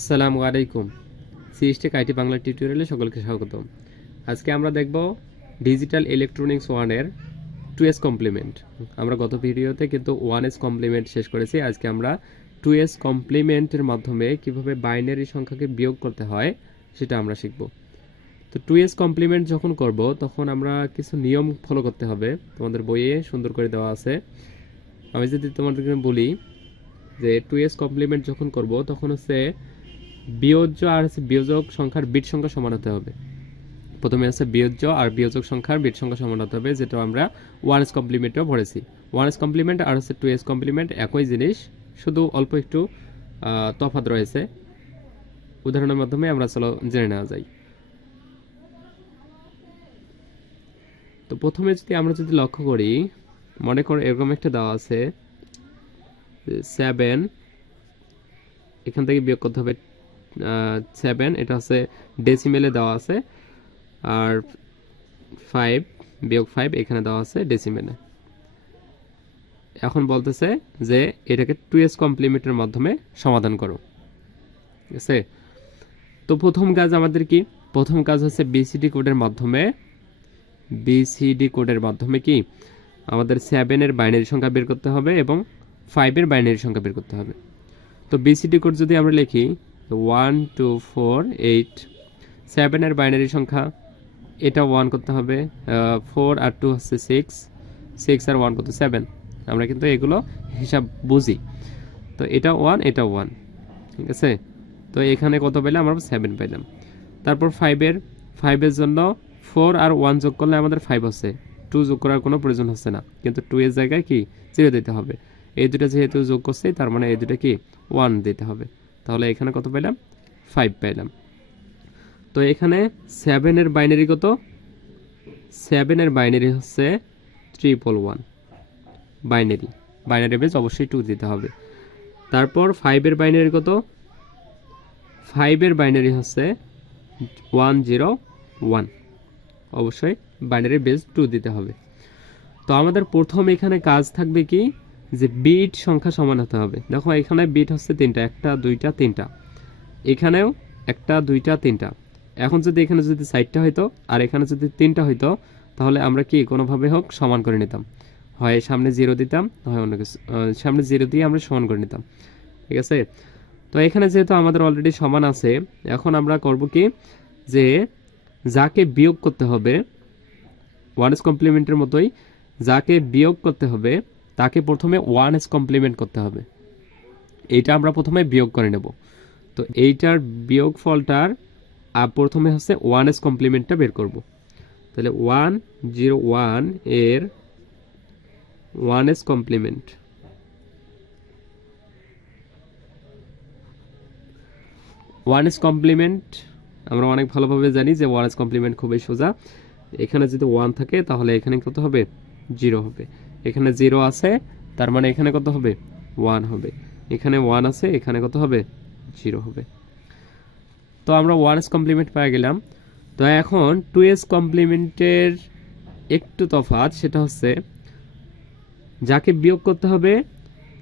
আসসালামু আলাইকুম। সিএসটেক আইটি বাংলা টিউটোরিয়ালে সকলকে স্বাগতম। আজকে আমরা দেখব ডিজিটাল ইলেকট্রনিক্স 1 এর 2s কমপ্লিমেন্ট। আমরা গত ভিডিওতে কিন্তু 1s কমপ্লিমেন্ট শেষ করেছি। আজকে আমরা 2s কমপ্লিমেন্টের মাধ্যমে কিভাবে বাইনারি সংখ্যাকে বিয়োগ করতে হয় সেটা আমরা শিখব। তো 2s কমপ্লিমেন্ট যখন করব তখন আমরা কিছু নিয়ম ফলো করতে হবে, তোমাদের বইয়ে সুন্দর করে দেওয়া আছে। আমি যদি তোমাদেরকে বলি যে 2s কমপ্লিমেন্ট যখন করব তখন হচ্ছে বিয়োজ্য আর বিয়োজক সংখ্যার বিট সংখ্যা সমান হতে হবে। প্রথমে আছে বিয়োজ্য আর বিয়োজক সংখ্যার বিট সংখ্যা সমান হতে হবে, যেটা আমরা 1s কমপ্লিমেন্টেও পড়েছি। 1s কমপ্লিমেন্ট আর হচ্ছে 2s কমপ্লিমেন্ট একই জিনিস, শুধু অল্প একটু তফাৎ রয়েছে। উদাহরণের মাধ্যমে আমরা চলো জেনে নেওয়া যায়। তো প্রথমে আমরা যদি লক্ষ্য করি, মনে করো এরকম একটা দেওয়া আছে 7, এখান থেকে বিয়োগ করতে হবে 7, এটা হচ্ছে ডেসিমেলে দেওয়া আছে, আর 5 বিয়োগ 5 এখানে দেওয়া আছে ডেসিমেলে। এখন বলতেছে যে এটাকে 2s কমপ্লিমেন্টের মাধ্যমে সমাধান করো, ঠিক আছে? তো প্রথম কাজ আমাদের কি? প্রথম কাজ হচ্ছে বিসিডি কোডের মাধ্যমে কি আমাদের 7 এর বাইনারি সংখ্যা বের করতে হবে এবং 5 এর বাইনারি সংখ্যা বের করতে হবে। তো বিসিডি কোড যদি আমরা লিখি 1 2 4 8, 7 এর বাইনারি সংখ্যা এটা 1 করতে হবে, 4 আর 2 হচ্ছে 6, 6 আর 1 কত 7। আমরা কিন্তু এগুলো হিসাব বুঝি। তো এটা 1 এটা 1, ঠিক আছে? তো এখানে কত পেলাম? আমরা 7 পেলাম। তারপর 5 এর জন্য 4 আর 1 যোগ করলে আমাদের 5 হচ্ছে, 2 যোগ করার কোনো প্রয়োজন হচ্ছে না, কিন্তু 2 এর জায়গায় কি 0 দিতে হবে। এই দুটো যেহেতু যোগ করছে তার মানে এই দুটো কি 1 দিতে হবে। তাহলে এখানে কত পেলাম? 5 পেলাম। তো এখানে 7 এর বাইনারি কত? 7 এর বাইনারি হচ্ছে 311 বাইনারি বেজ অবশ্যই 2 দিতে হবে। তারপর 5 এর বাইনারি কত? 5 এর বাইনারি হচ্ছে 101, অবশ্যই বাইনারি বেজ 2 দিতে হবে। তো আমাদের প্রথম এখানে কাজ থাকবে কি, যে বিট সংখ্যা সমান হতে হবে। দেখো এখানে বিট হচ্ছে 3টা, 1 2 3টা, এখানেও 1 2 3টা। এখন যদি এখানে যদি 4টা হইতো আর এখানে যদি 3টা হইতো, তাহলে আমরা কি কোনোভাবে হোক সমান করে নিতাম, হয় সামনে 0 দিতাম, হয় অন্য কিছু, সামনে 0 দিয়ে আমরা সমান করে নিতাম, ঠিক আছে? তো এখানে যেহেতু আমাদের অলরেডি সমান আছে, এখন আমরা করব কি, যে যাকে বিয়োগ করতে হবে 1s কমপ্লিমেন্টের মতোই, যাকে বিয়োগ করতে হবে তাকে প্রথমে 1s কমপ্লিমেন্ট করতে হবে। এইটা আমরা প্রথমে বিয়োগ করে নেব। তো এইটার বিয়োগ ফলটার প্রথমে হচ্ছে 1s কমপ্লিমেন্টটা বের করব। তাহলে 101 এর 1s কমপ্লিমেন্ট, 1s কমপ্লিমেন্ট আমরা অনেক ভালোভাবে জানি যে 1s কমপ্লিমেন্ট খুবই সোজা। এখানে যদি 1 থাকে তাহলে এখানে কত হবে? 0 হবে। এখানে 0 আছে, তার মানে এখানে কত হবে? 1 হবে। এখানে 1 আছে, এখানে কত হবে? 0 হবে। তো আমরা 1s কমপ্লিমেন্ট পেয়ে গেলাম। তো এখন 2s কমপ্লিমেন্টের একটু তফাৎ, সেটা হচ্ছে যাকে বিয়োগ করতে হবে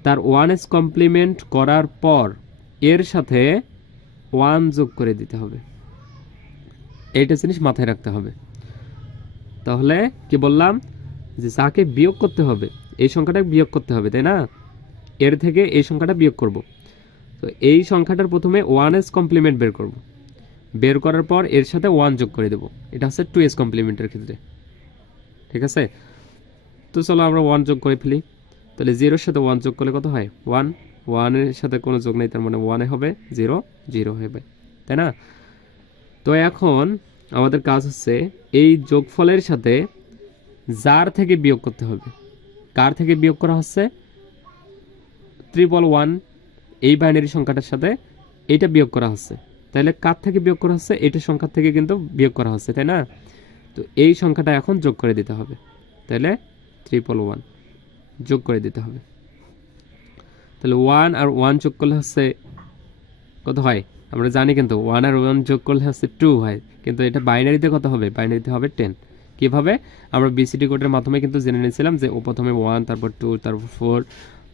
তার 1s কমপ্লিমেন্ট করার পর এর সাথে 1 যোগ করে দিতে হবে। এইটা জিনিস মাথায় রাখতে হবে। তাহলে কি বললাম, যে যাকে বিয়োগ করতে হবে এই সংখ্যাটা বিয়োগ করতে হবে, তাই না? এর থেকে এই সংখ্যাটা বিয়োগ করব। তো এই সংখ্যাটার প্রথমে 1s কমপ্লিমেন্ট বের করব, বের করার পর এর সাথে 1 যোগ করে দেব। এটা হচ্ছে 2s কমপ্লিমেন্টের ক্ষেত্রে, ঠিক আছে? তো চলো আমরা 1 যোগ করে ফেলি। তাহলে 0 এর সাথে 1 যোগ করলে কত হয়? 1, 1 এর সাথে কোনো যোগ নেই, তার মানে 1 এ হবে 0, 0 হবে, তাই না? তো এখন আমাদের কাজ হচ্ছে এই যোগফলের সাথে যার থেকে বিয়োগ করতে হবে। কার থেকে বিয়োগ করা হচ্ছে? 111 এই বাইনারি সংখ্যাটার সাথে এইটা বিয়োগ করা হচ্ছে। তাহলে কার থেকে বিয়োগ করা হচ্ছে? এইটার সংখ্যা থেকে কিন্তু বিয়োগ করা হচ্ছে, তাই না? তো এই সংখ্যাটা এখন যোগ করে দিতে হবে। তাহলে 111 যোগ করে দিতে হবে। তাহলে 1 আর 1 যোগ করলে হচ্ছে কত হয়? আমরা জানি কিন্তু 1 আর 1 যোগ করলে হচ্ছে 2 হয়, কিন্তু এটা বাইনারিতে কত হবে? বাইনারিতে হবে 10। কিভাবে? আমরা বিসিডি কোডের মাধ্যমে কিন্তু জেনে নিয়েছিলাম যে ও প্রথমে 1, তারপর 2, তারপর 4,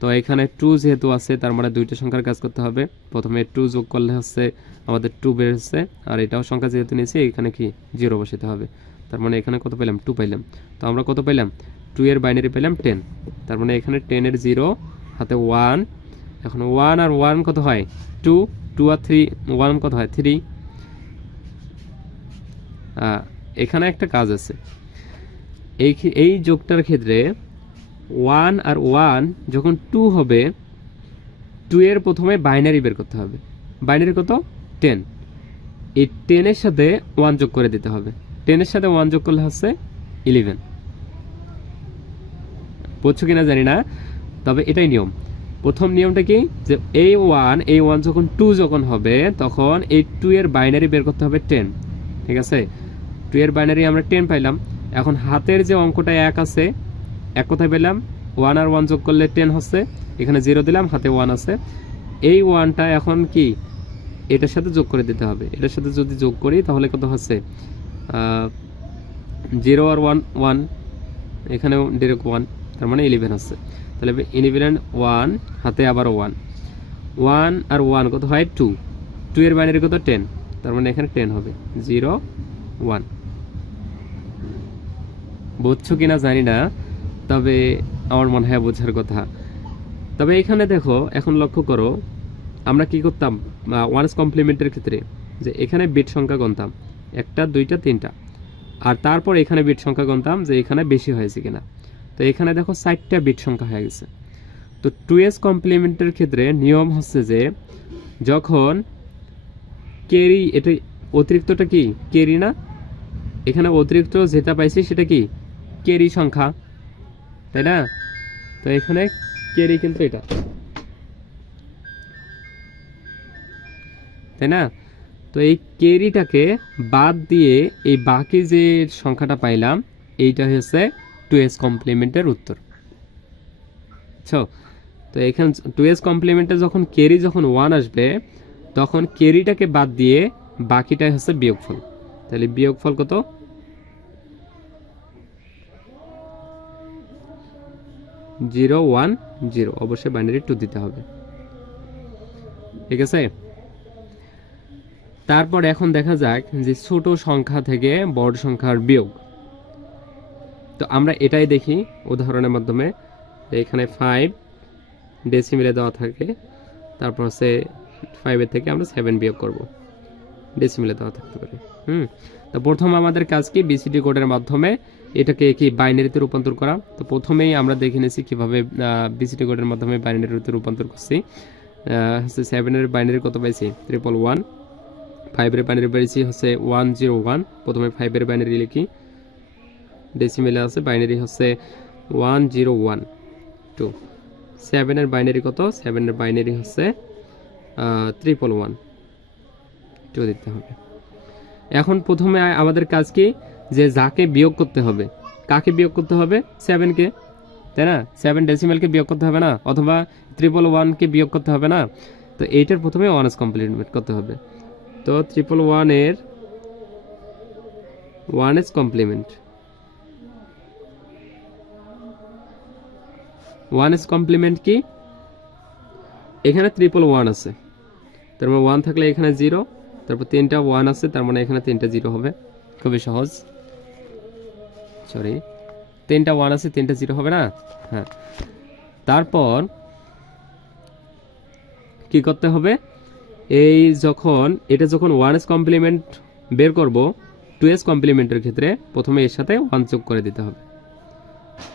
তো এখানে 2 যেহেতু আছে তার মানে দুইটা সংখ্যার কাজ করতে হবে। প্রথমে 2 যোগ করলে হচ্ছে আমাদের 2 বের হচ্ছে, আর এটাও সংখ্যা যেহেতু নিয়েছি এখানে কি 0 বসাতে হবে। তার মানে এখানে কত পেলাম 2 পাইলাম। তো আমরা কত পেলাম 2 এর বাইনারি পেলাম 10। তার মানে এখানে 10 এর 0 হাতে 1। এখন 1 আর 1 কত হয় 2, 2 আর 3 1 কত হয় 3। এখানে একটা কাজ আছে, এই যোগটার ক্ষেত্রে 1 আর 1 যখন 2 হবে 2 এর প্রথমে বাইনারি বের করতে হবে। বাইনারি কত 10, এই 10 এর সাথে 1 যোগ করে দিতে হবে। 10 এর সাথে 1 যোগ করলে হচ্ছে 11। বুঝছো কিনা জানি না, তবে এটাই নিয়ম। প্রথম নিয়মটা কি যে এই 1 যখন 2 যখন হবে তখন এই 2 এর বাইনারি বের করতে হবে 10। ঠিক আছে, 2 এর বাইনারি আমরা 10 পাইলাম। এখন হাতের যে অঙ্কটা 1 আছে, এক কোথায় পেলাম 1 আর 1 যোগ করলে 10 হচ্ছে, এখানে 0 দিলাম, হাতে 1 আছে। এই 1টা এখন কি এটার সাথে যোগ করে দিতে হবে। এটার সাথে যদি যোগ করি তাহলে কত হচ্ছে 0 আর 1 1, এখানেও ডিরেক্ট 1, তার মানে 11 হচ্ছে। তাহলে 11 1 হাতে আবার 1 আর 1 কত হয় 2, 2 এর বাইনারি কত 10, তার মানে এখানে 10 হবে 0 1। বুঝছো কিনা জানি না, তবে আমার মনে হয় বোঝার কথা। তবে এখানে দেখো, এখন লক্ষ্য করো আমরা কি করতাম ওয়ান্স কমপ্লিমেন্টের ক্ষেত্রে, যে এখানে বিট সংখ্যা গণতাম 1টা 2টা 3টা, আর তারপর এখানে বিট সংখ্যা গণতাম যে এখানে বেশি হয়েছে কিনা। তো এখানে দেখো 4টা বিট সংখ্যা হয়ে গেছে। তো 2s কমপ্লিমেন্টের ক্ষেত্রে নিয়ম হচ্ছে যে যখন ক্যারি, এটা অতিরিক্তটা কি ক্যারি না, এখানে অতিরিক্ত যেটা পাইছি সেটা কি ক্যারি সংখ্যা, তাই না? তো এখানে ক্যারি কিন্তু এটা, তাই না? তো এই ক্যারিটাকে বাদ দিয়ে এই বাকি যে সংখ্যাটা পাইলাম এইটা হচ্ছে 2s কমপ্লিমেন্টের উত্তর। তো এখানে 2s কমপ্লিমেন্টে যখন ক্যারি যখন 1 আসবে তখন ক্যারিটাকে বাদ দিয়ে বাকিটাই হচ্ছে বিয়োগফল। তাহলে বিয়োগফল কত 0 1 0, অবশ্যই বাইনারি 2 দিতে হবে। ঠিক আছে, তারপর এখন দেখা যাক যে ছোট সংখ্যা থেকে বড় সংখ্যার বিয়োগ। তো আমরা এটাই দেখি উদাহরণের মাধ্যমে। এখানে 5 ডেসিমেলে দেওয়া থাকে, তারপর হচ্ছে 5 এর থেকে আমরা 7 বিয়োগ করব, ডেসিমেলে দেওয়া থাকতে পারে। তো প্রথম আমাদের কাজ কি বিসিডি কোডের মাধ্যমে এটাকে কি বাইনারিতে রূপান্তর করা। তো প্রথমেই আমরা দেখে নিয়েছি কিভাবে বিসিডি কোডের মাধ্যমে বাইনারিতে রূপান্তর করছি। 7 এর বাইনারি কত পাইছি 111, 5 এর বাইনারি পাইছি হচ্ছে 101। প্রথমে 5 এর বাইনারি লিখি, ডেসিমেলে আছে বাইনারি হচ্ছে 1012। 7 এর বাইনারি কত, 7 এর বাইনারি হচ্ছে 111, 2 দিতে হবে। এখন প্রথমে আমাদের কাজ কি যে যাকে বিয়োগ করতে হবে, কাকে বিয়োগ করতে হবে 7 কে, তাই না? 7 ডেসিমেলকে বিয়োগ করতে হবে না, অথবা 111 কে বিয়োগ করতে হবে না। তো এইটার প্রথমে 1s কমপ্লিমেন্ট করতে হবে। তো 111 এর 1s কমপ্লিমেন্ট, 1s কমপ্লিমেন্ট কি, এখানে 111 আছে, তার মানে 1 থাকলে এখানে 0, তারপর 3টা 1 আছে, তার মানে এখানে 3টা 0 হবে। খুবই সহজ, সরি 3টা 1 আছে 3টা 0 হবে না। হ্যাঁ, তারপর কি করতে হবে, এই যখন এটা যখন 1s কমপ্লিমেন্ট বের করব 2s কমপ্লিমেন্টের ক্ষেত্রে প্রথমে এর সাথে 1 যোগ করে দিতে হবে।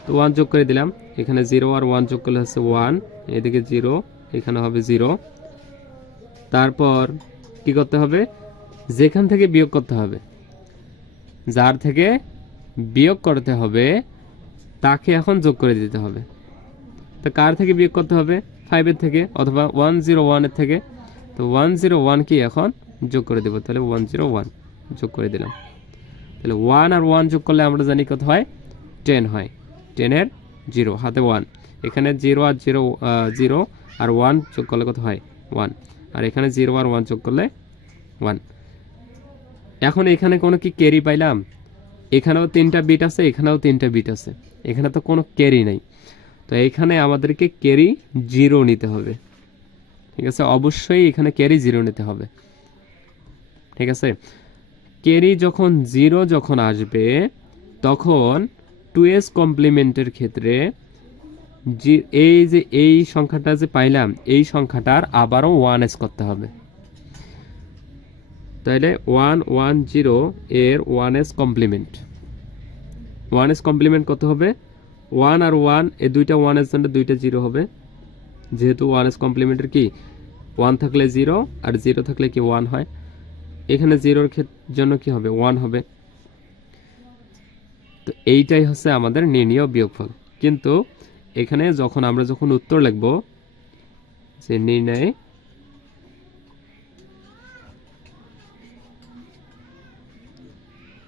তো 1 যোগ করে দিলাম, এখানে 0 আর 1 যোগ করলে হচ্ছে 1, এদিকে 0, এখানে হবে 0। তারপর কি করতে হবে, যেখান থেকে বিয়োগ করতে হবে, যার থেকে বিয়োগ করতে হবে তাকে এখন যোগ করে দিতে হবে। তো কার থেকে বিয়োগ করতে হবে 5 এর থেকে, অথবা 101 এর থেকে। তো 101 কি এখন যোগ করে দেব, তাহলে 101 যোগ করে দিলাম। তাহলে 1 আর 1 যোগ করলে আমরা জানি কত হয় 10 হয়। 10 এর 0 হাতে 1, এখানে 0 আর 0 0 আর 1 যোগ করলে কত হয় 1, আর এখানে 0 আর 1 যোগ করলে 1। এখন এখানে কোনো কি ক্যারি পাইলাম, এখানেও 3টা বিট আছে, এখানেও 3টা বিট আছে, এখানে তো কোনো ক্যারি নাই। তো এইখানে আমাদেরকে ক্যারি 0 নিতে হবে, ঠিক আছে, অবশ্যই এখানে ক্যারি 0 নিতে হবে, ঠিক আছে। ক্যারি যখন 0 যখন আসবে তখন 2s কমপ্লিমেন্টের ক্ষেত্রে এই যে এই সংখ্যাটা যে পাইলাম এই সংখ্যাটার আবারও 1s করতে হবে, তাহলে 110 এর 1s কমপ্লিমেন্ট, 1s কমপ্লিমেন্ট কত হবে, 1 আর 1 এই দুইটা 1s জন্য দুইটা 0 হবে, যেহেতু 1s কমপ্লিমেন্টের কি 1 থাকলে 0 আর 0 থাকলে কি 1 হয়, এখানে 0 এর জন্য কি হবে 1 হবে। তো এইটাই হচ্ছে আমাদের নির্ণীয় বিয়োগফল। কিন্তু এখানে আমরা যখন উত্তর লিখব যে নির্ণয়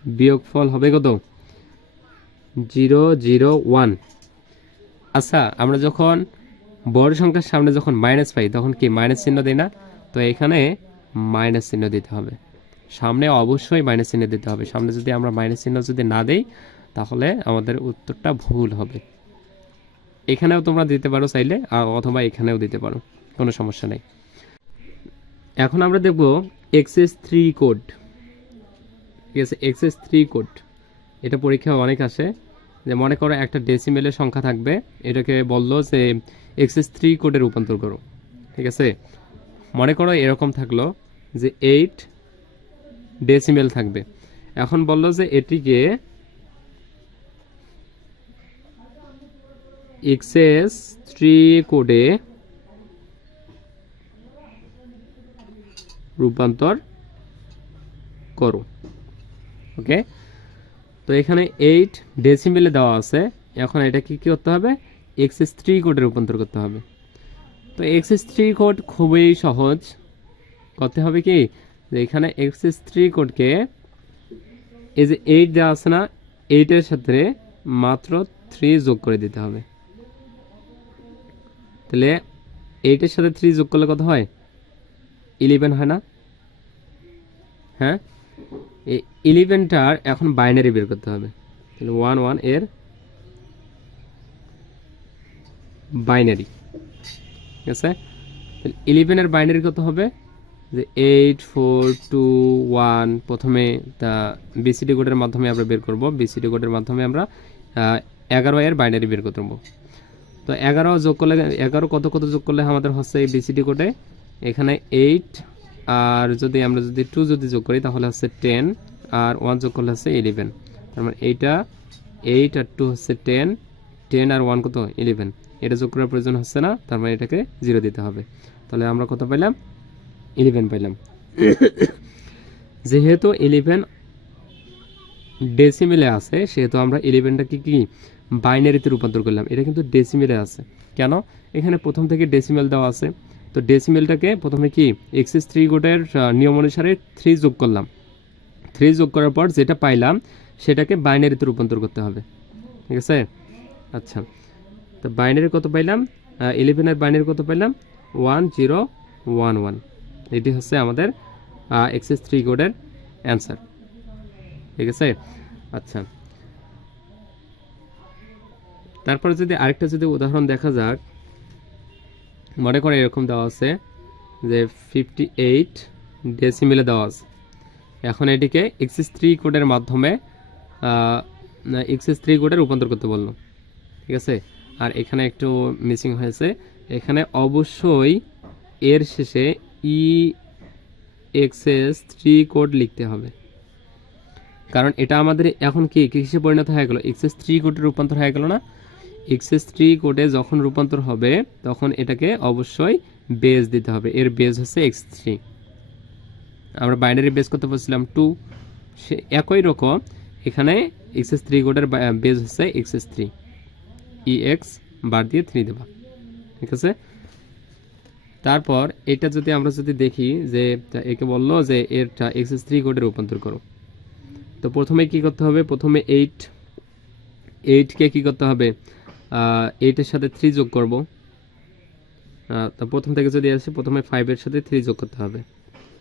বিয়োগফল হবে কত, 001। আচ্ছা, আমরা যখন বড় সংখ্যার সামনে যখন মাইনাস পাই তখন কি মাইনাস চিহ্ন দেই না, তো এখানে মাইনাস চিহ্ন দিতে হবে, সামনে অবশ্যই মাইনাস চিহ্ন দিতে হবে। সামনে যদি আমরা মাইনাস চিহ্ন যদি না দেই তাহলে আমাদের উত্তরটা ভুল হবে। এখানেও তোমরা দিতে পারো চাইলে, অথবা এখানেও দিতে পারো, কোনো সমস্যা নেই। এখন আমরা দেখব XS3 কোড, ঠিক আছে, XS3 কোড এটা পরীক্ষা অনেক আসে। যে মনে করো একটা ডেসিমেলের সংখ্যা থাকবে, এটাকে বললো যে XS3 কোডে রূপান্তর করো, ঠিক আছে। মনে করো এরকম থাকলো যে 8 ডেসিমেল থাকবে, এখন বললো যে এটিকে XS3 কোডে রূপান্তর করো, ওকে। তো এখানে 8 ডেসিমেলে দেওয়া আছে, এখন এটা কি করতে হবে, XS3 কোডে রূপান্তর করতে হবে। তো XS3 কোড খুবই সহজ, করতে হবে কি যে এখানে XS3 কোডকে এই যে 8 দেওয়া আছে না, 8 এর সাথে মাত্র 3 যোগ করে দিতে হবে। তাহলে 8 এর সাথে 3 যোগ করলে কত হয়, 11 হয় না? হ্যাঁ, এই 11টার এখন বাইনারি বের করতে হবে। তাহলে 11 এর বাইনারি, ঠিক আছে। তাহলে 11 এর বাইনারি কত হবে, যে 8421। প্রথমে তা বিসিডি কোডের মাধ্যমে আমরা বের করব, বিসিডি কোডের মাধ্যমে আমরা 11 এর বাইনারি বের করতে পারবো। তো 11 যোগ করলে 11 কত কত যোগ করলে আমাদের হচ্ছে এই বিসিডি কোডে এখানে 8, আর যদি আমরা 2 যদি যোগ করি তাহলে হচ্ছে 10, আর 1 যোগ করলে হচ্ছে 11। তার মানে এইটা 8 আর 2 হচ্ছে 10, 10 আর 1 কত 11, এটা যোগ করার প্রয়োজন হচ্ছে না, তার মানে এটাকে 0 দিতে হবে। তাহলে আমরা কত পাইলাম, 11 পাইলাম। যেহেতু 11 ডেসিমেলে আছে সেহেতু আমরা 11টাকে কি বাইনারিতে রূপান্তর করলাম। এটা কিন্তু ডেসিমেলে আছে, কেন, এখানে প্রথম থেকে ডেসিমেল দেওয়া আছে। তো ডেসিমেলটাকে প্রথমে কি XS3 কোডের নিয়ম অনুসারে 3 যোগ করলাম, 3 যোগ করার পর যেটা পাইলাম সেটাকে বাইনারিতে রূপান্তর করতে হবে, ঠিক আছে। আচ্ছা, তো বাইনারি কত পাইলাম, 11 এর বাইনারি কত পাইলাম, 1011। এটি হচ্ছে আমাদের XS3 কোডের অ্যান্সার, ঠিক আছে। আচ্ছা, তারপর যদি আরেকটা উদাহরণ দেখা যাক, মনে করে এরকম দেওয়া আছে যে 58 ডেসিমেলে দেওয়া আছে। এখন এটিকে XS3 কোডের মাধ্যমে XS3 কোডে রূপান্তর করতে বললো, ঠিক আছে। আর এখানে একটু মিসিং হয়েছে, এখানে অবশ্যই এর শেষে XS3 কোড লিখতে হবে, কারণ এটা আমাদের এখন কি কিসে পরিণত হয়ে গেল, XS3 কোডে রূপান্তর হয়ে গেল না। XS3 কোডে যখন রূপান্তর হবে তখন এটাকে অবশ্যই বেস দিতে হবে, এর বেস হচ্ছে X3। আমরা বাইনারি বেস করতে বলছিলাম 2, সে একই রকম এখানে XS3 কোডের বেস হচ্ছে XS3, EX বার দিয়ে 3 দেবা, ঠিক আছে। তারপর এটা আমরা দেখি যে একে বললো যে এরটা XS3 কোডে রূপান্তর করো। তো প্রথমে কি করতে হবে, প্রথমে 8কে কি করতে হবে, 8 এর সাথে 3 যোগ করব। তো প্রথম থেকে যদি আসে প্রথমে 5 এর সাথে 3 যোগ করতে হবে।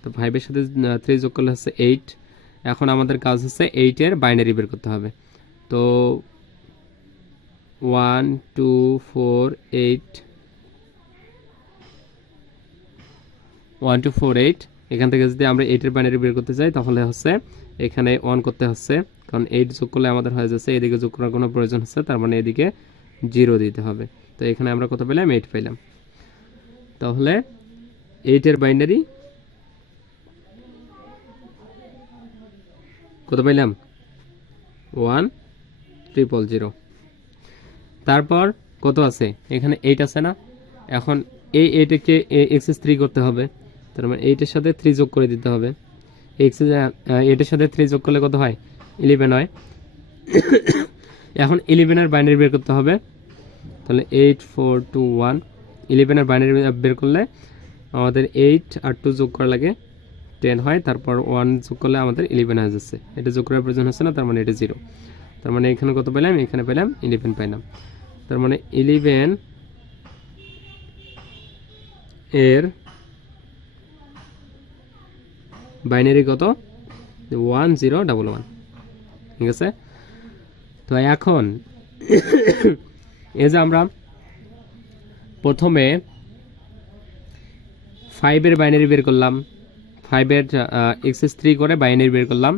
তো 5 এর সাথে 3 যোগ করলে হচ্ছে 8। এখন আমাদের কাজ হচ্ছে 8 এর বাইনারি বের করতে হবে। তো 1 2 4 8 1 2 4 8 এখান থেকে যদি আমরা 8 এর বাইনারি বের করতে চাই তাহলে হচ্ছে এখানে 1 করতে হচ্ছে, কারণ 8 যোগ করলে আমাদের হয়ে যাচ্ছে, এদিকে যোগ করার কোনো প্রয়োজন হচ্ছে, তার মানে এদিকে 0 দিতে হবে। তো এখানে আমরা কত পেলাম? 8 পেলাম। তাহলে 8 এর বাইনারি কত পেলাম? 1,000,000। তারপর কত আছে? এখানে 8 আছে না? এখন এই 8 কে এক্সেস 3 করতে হবে, তার মানে 8 এর সাথে 3 যোগ করে দিতে হবে। 8 এর সাথে 3 যোগ করলে কত হয়? 11 হয়। এখন 11 এর বাইনারি বের করতে হবে, তাহলে 8 4 2 1। 11 এর বাইনারি বের করলে আমাদের 8 আর 2 যোগ করা লাগে 10 হয়, তারপর 1 যোগ করলে আমাদের 11 হয়ে যাচ্ছে। এটা যোগ করার প্রয়োজন হচ্ছে না, তার মানে এটা 0। তার মানে এখানে কত পেলাম? এখানে পেলাম 11 পাইলাম। তার মানে 11 এর বাইনারি কত? 1011। ঠিক আছে। তো এখন এই যে আমরা প্রথমে 5 এর বাইনারি বের করলাম, 5 এর এক্সেস 3 করে বাইনারি বের করলাম,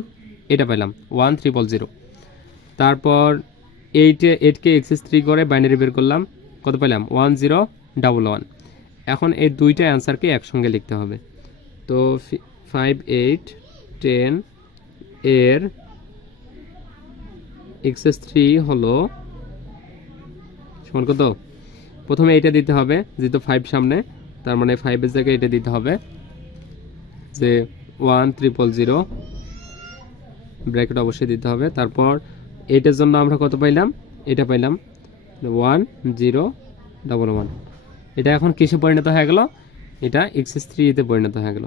এটা পেলাম 1,000,000। তারপর 8 কে এক্সেস 3 করে বাইনারি বের করলাম, কত পেলাম? 1011। এখন এই দুইটা অ্যান্সারকে একসঙ্গে লিখতে হবে। তো 5 8 10 এর এক্সেস 3 হলো সমান কত? প্রথমে এটা দিতে হবে, যেহেতু 5 সামনে, তার মানে 5 এর জায়গায় এটা দিতে হবে যে 1,000,000 ব্র্যাকেট অবশ্যই দিতে হবে। তারপর এটার জন্য আমরা কত পাইলাম? এটা পাইলাম 1,011। এটা এখন কিসে পরিণত হয়ে গেল? এটা x3 তে পরিণত হয়ে গেল,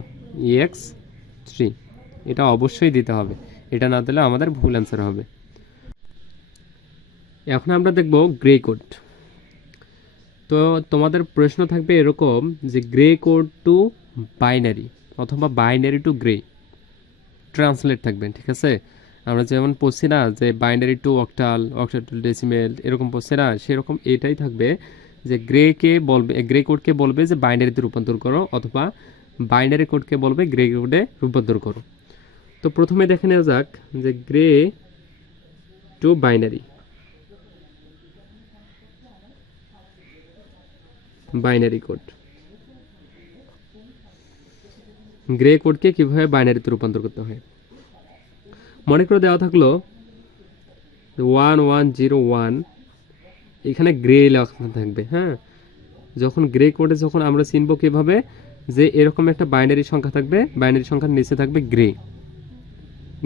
x3। এটা অবশ্যই দিতে হবে, এটা না দিলে আমাদের ভুল অ্যান্সার হবে। এখন আমরা দেখব গ্রে কোড। তো তোমাদের প্রশ্ন থাকবে এরকম যে গ্রে কোড টু বাইনারি অথবা বাইনারি টু গ্রে ট্রান্সলেট থাকবে, ঠিক আছে? আমরা যেমন পড়ছি না যে binary two octal, octal two decimal, এরকম পড়ছি না, সেরকম এটাই থাকবে যে গ্রে কোডকে বলবে যে বাইনারিতে রূপান্তর করো, অথবা বাইনারি কোডকে বলবে গ্রে কোডে রূপান্তর করো। তো প্রথমে দেখে নেওয়া যাক যে Gray to binary code, Gray কোডকে কিভাবে বাইনারিতে রূপান্তর করতে হয়। মনে করে দেওয়া থাকলো 1101, এখানে গ্রে লেখা থাকবে। হ্যাঁ, যখন গ্রে কোডে যখন আমরা চিনব কিভাবে, যে এরকম একটা বাইনারি সংখ্যা থাকবে, বাইনারি সংখ্যার নিচে থাকবে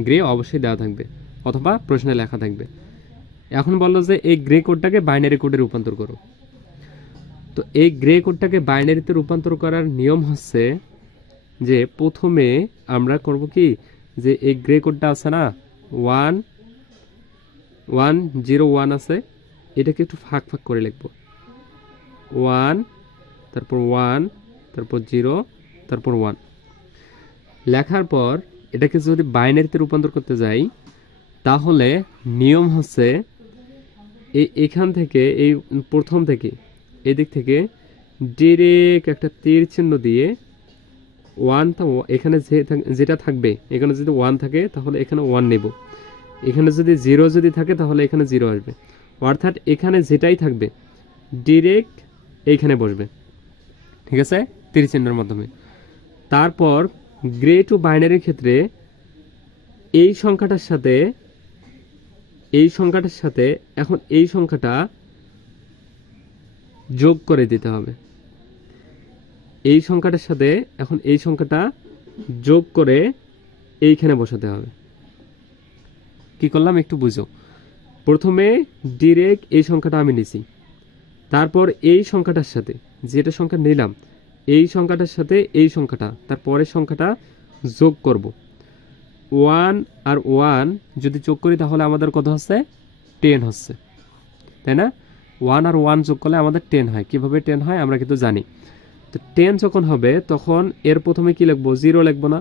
গ্রে অবশ্যই দেওয়া থাকবে, অথবা প্রশ্নে লেখা থাকবে। এখন বললো যে এই গ্রে কোডটাকে বাইনারি কোডে রূপান্তর করো। তো এই গ্রে কোডটাকে বাইনারিতে রূপান্তর করার নিয়ম হচ্ছে যে প্রথমে আমরা করব কি, যে এই গ্রে কোডটা আছে না 1101 আছে, এটাকে একটু ফাঁক করে লিখব। 1 তারপর 1 তারপর 0 তারপর 1 লেখার পর এটাকে যদি বাইনারিতে রূপান্তর করতে যাই, তাহলে নিয়ম হচ্ছে এখান থেকে, এই প্রথম থেকে এদিক থেকে ডিরেক্ট একটা তীর চিহ্ন দিয়ে 1, এখানে যেটা থাকবে, এখানে যদি 1 থাকে তাহলে এখানে 1 নেব, এখানে যদি 0 যদি থাকে তাহলে এখানে 0 আসবে, অর্থাৎ এখানে যেটাই থাকবে ডিরেক্ট এইখানে বসবে, ঠিক আছে, তীর চিহ্নের মাধ্যমে। তারপর গ্রে টু বাইনারির ক্ষেত্রে এই সংখ্যাটার সাথে এখন এই সংখ্যাটা যোগ করে দিতে হবে। এই সংখ্যাটার সাথে এখন এই সংখ্যাটা যোগ করে এইখানে বসাতে হবে। কি করলাম একটু বুঝো। প্রথমে ডিরেক্ট এই সংখ্যাটা আমি নিছি, তারপর এই সংখ্যাটার সাথে যেটা সংখ্যা নিলাম, এই সংখ্যাটার সাথে এই সংখ্যাটা, তারপরের সংখ্যাটা যোগ করব। 1 আর 1 যদি যোগ করি তাহলে আমাদের কত হচ্ছে? 10 হচ্ছে, তাই না? 1 আর 1 যোগ করলে আমাদের 10 হয়। কিভাবে 10 হয় আমরা কিন্তু জানি। তো 10 যখন হবে তখন এর প্রথমে কি লিখবো? 0 লিখবো না,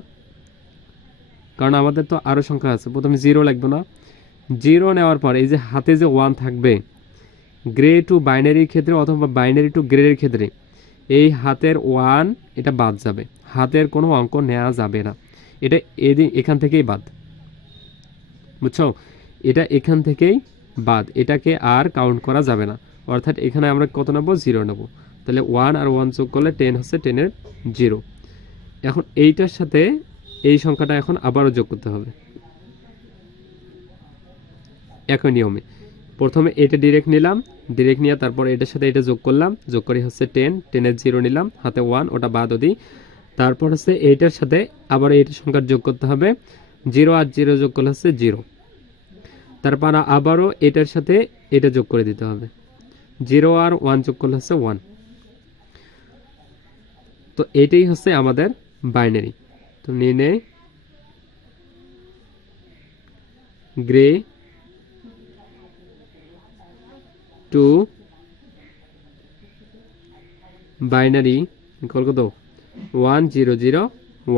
কারণ আমাদের তো আরও সংখ্যা আছে। প্রথমে 0 লিখবো না, 0 নেওয়ার পর এই যে হাতে যে 1 থাকবে, গ্রে টু বাইনারির ক্ষেত্রে অথবা বাইনারি টু গ্রের ক্ষেত্রে এই হাতের 1 এটা বাদ যাবে, হাতের কোনো অঙ্ক নেওয়া যাবে না, এটা এখান থেকেই বাদ, বুঝছো? এটা এখান থেকেই বাদ, এটাকে আর কাউন্ট করা যাবে না। অর্থাৎ এখানে আমরা কত নেব? 0 নেব। তাহলে 1 আর 1 যোগ করলে 10 হচ্ছে, 10-এর 0। এখন এইটার সাথে এই সংখ্যাটা এখন আবারও যোগ করতে হবে একই নিয়মে। প্রথমে এটা ডিরেক্ট নিলাম, ডিরেক্ট নিয়ে তারপর এটার সাথে এটা যোগ করলাম, যোগ করে হচ্ছে 10, 10-এর 0 নিলাম, হাতে 1 ওটা বাদও দিই। তারপর হচ্ছে এইটার সাথে আবার এইটার সংখ্যার যোগ করতে হবে, 0 আর 0 যোগ করলে হচ্ছে 0। তারপর আবারও এটার সাথে এটা যোগ করে দিতে হবে, 0 আর 1 যোগ করলে হচ্ছে 1। তো এটাই হচ্ছে আমাদের বাইনারি। তো নিয়ে নেই গ্রে টু বাইনারি ইকুয়াল কত? 1 0 0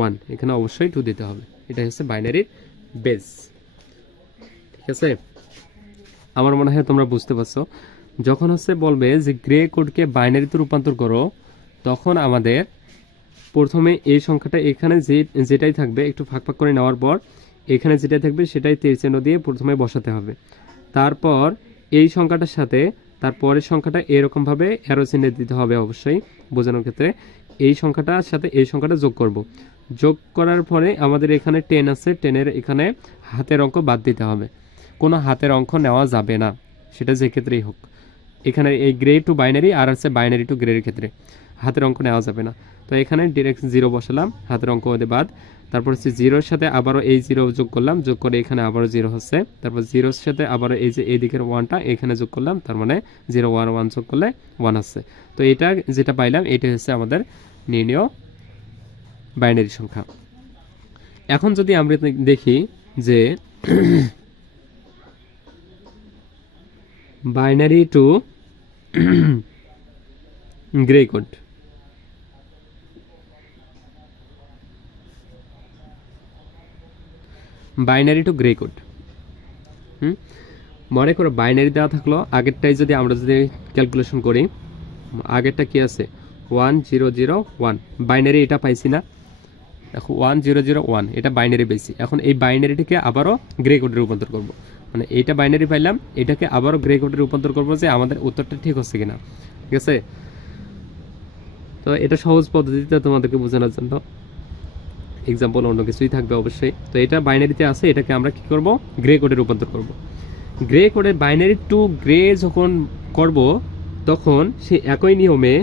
1, এখানে অবশ্যই 2 দিতে হবে, এটা হচ্ছে বাইনারির বেস। ঠিক আছে, আমার মনে হয় তোমরা বুঝতে পারছো। যখন হচ্ছে বলবে যে গ্রে কোডকে বাইনারিতে রূপান্তর করো, তখন আমাদের প্রথমে এই সংখ্যাটা এখানে যেটাই থাকবে একটু ফাঁক ফাঁক করে নেওয়ার পর এখানে যেটাই থাকবে সেটাই তীর চিহ্ন দিয়ে প্রথমে বসাতে হবে। তারপর এই সংখ্যাটার সাথে তার পরের সংখ্যাটা এরকমভাবে অ্যারো চিহ্ন দিতে হবে অবশ্যই বোঝানোর ক্ষেত্রে। এই সংখ্যাটার সাথে এই সংখ্যাটা যোগ করব, যোগ করার পরে আমাদের এখানে 10 আছে, 10-এর এখানে হাতের অঙ্ক বাদ দিতে হবে, কোনো হাতের অঙ্ক নেওয়া যাবে না, সেটা যে ক্ষেত্রেই হোক। এখানে এই গ্রে টু বাইনারি আর আছে বাইনারি টু গ্রের ক্ষেত্রে হাতের অঙ্ক নেওয়া যাবে না। তো এখানে ডিরেক্ট 0 বসালাম, হাতের অঙ্ক ওদের বাদ। তারপর হচ্ছে 0-এর সাথে আবারও এই 0 যোগ করলাম, যোগ করে এখানে আবারও 0 হচ্ছে। তারপর 0-এর সাথে আবারও এই যে এই দিকের 1টা এখানে যোগ করলাম, তার মানে 0 1 1 যোগ করলে 1 আসছে। তো এটা যেটা পাইলাম এটা হচ্ছে আমাদের নির্ণেয় বাইনারি সংখ্যা। এখন যদি আমরা দেখি যে binary two grey code, binary two grey code. মনে করো বাইনারি দেওয়া থাকলো, আগেরটাই যদি আমরা যদি ক্যালকুলেশন করি, আগেরটা কি আছে 1 0 0 1, বাইনারি এটা পাইছি না, দেখো 1 0 0 1 এটা বাইনারি পেয়েছি। এখন এই বাইনারিটাকে আবারও গ্রে কোডে রূপান্তর করব, মানে এইটা বাইনারি পাইলাম, এটাকে আবারও গ্রে কোডে রূপান্তর করবো যে আমাদের উত্তরটা ঠিক হচ্ছে কিনা। ঠিক আছে, তো এটা সহজ পদ্ধতিতে তোমাদেরকে বোঝানোর জন্য, এক্সাম্পল অন্য কিছুই থাকবে অবশ্যই। তো এটা বাইনারিতে আছে, এটাকে আমরা কি করব? গ্রে কোডে রূপান্তর করব। গ্রে কোডের বাইনারি টু গ্রে যখন করব তখন সে একই নিয়মে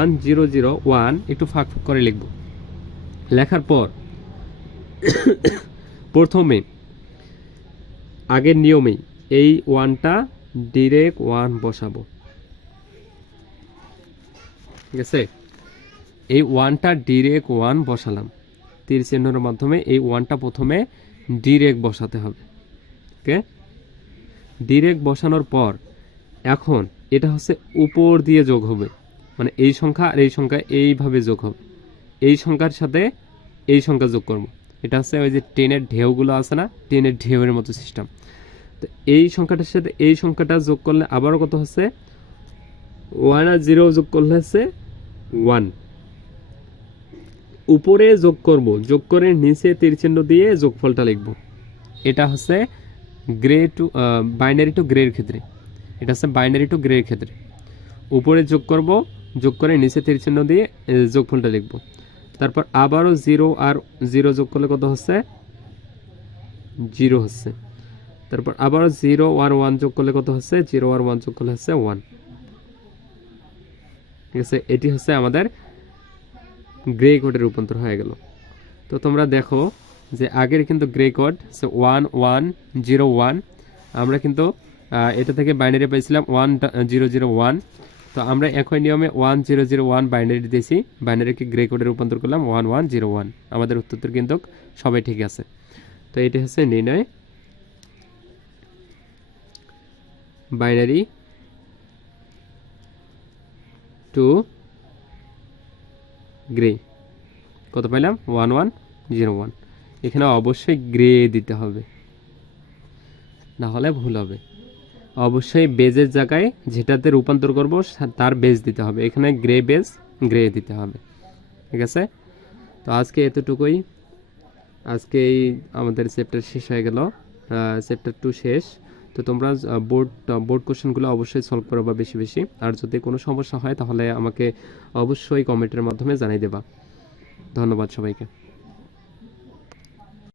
1 0 0 1 একটু ফাঁক ফাঁক করে লিখব। লেখার পর প্রথমে আগের নিয়মেই এই 1টা ডিরেক্ট 1 বসাবো। ঠিক আছে, এই 1টা ডিরেক্ট 1 বসালাম, তীর চিহ্নের মাধ্যমে এই 1টা প্রথমে ডিরেক্ট বসাতে হবে। ওকে, ডিরেক্ট বসানোর পর এখন এটা হচ্ছে উপর দিয়ে যোগ হবে, মানে এই সংখ্যা আর এই সংখ্যা এইভাবে যোগ হবে, এই সংখ্যার সাথে এই সংখ্যা যোগ করব। এটা হচ্ছে ওই যে ট্রেনের ঢেউগুলো আছে না, ট্রেনের ঢেউয়ের মতো সিস্টেম। তো এই সংখ্যাটার সাথে এই সংখ্যাটা যোগ করলে আবারও কত হচ্ছে 1 আর 0 যোগ করলে হচ্ছে 1, উপরে যোগ করব, যোগ করে নিচে তীর চিহ্ন দিয়ে যোগফলটা লিখব। এটা হচ্ছে গ্রে টু বাইনারি টু গ্রের ক্ষেত্রে, এটা হচ্ছে বাইনারি টু গ্রের ক্ষেত্রে উপরে যোগ করব, যোগ করে নিচে তীর চিহ্ন দিয়ে যোগফলটা লিখব। তারপর আবারও 0 আর 0 যোগ করলে কত হচ্ছে 0 হচ্ছে। তারপর আবারও 0 আর 1 যোগ করলে কত হচ্ছে 0 আর 1 যোগ করলে হচ্ছে 1। ঠিক আছে, এটি হচ্ছে আমাদের গ্রে কোডের রূপান্তর হয়ে গেল। তো তোমরা দেখো যে আগের কিন্তু গ্রে কোড 1 1 0 1, আমরা কিন্তু এটা থেকে বাইনারি পাইছিলাম 1 0 0 1। তো আমরা একই নিয়মে 1 0 0 1 বাইনারি দিয়েছি, বাইনারিকে গ্রে কোডে রূপান্তর করলাম 1 1 0 1, আমাদের উত্তর কিন্তু সবাই ঠিক আছে। তো এটি হচ্ছে নির্ণয় বাইনারি টু গ্রে। কত পাইলাম 1 1 0 1, এখানে অবশ্যই গ্রে দিতে হবে, না হলে ভুল হবে। অবশ্যই বেজের জায়গায় যেটাতে রূপান্তর করব তার বেজ দিতে হবে। এখানে গ্রে বেজ গ্রে দিতে হবে। ঠিক আছে, তো আজকে এতটুকুই। আজকেই আমাদের চ্যাপ্টার শেষ হয়ে গেল, চ্যাপ্টার 2 শেষ। তো তোমরা বোর্ড কোশ্চেনগুলো অবশ্যই সলভ করবা বেশি বেশি। আর যদি কোনো সমস্যা হয় তাহলে আমাকে অবশ্যই কমেন্টের মাধ্যমে জানিয়ে দেবা। ধন্যবাদ সবাইকে।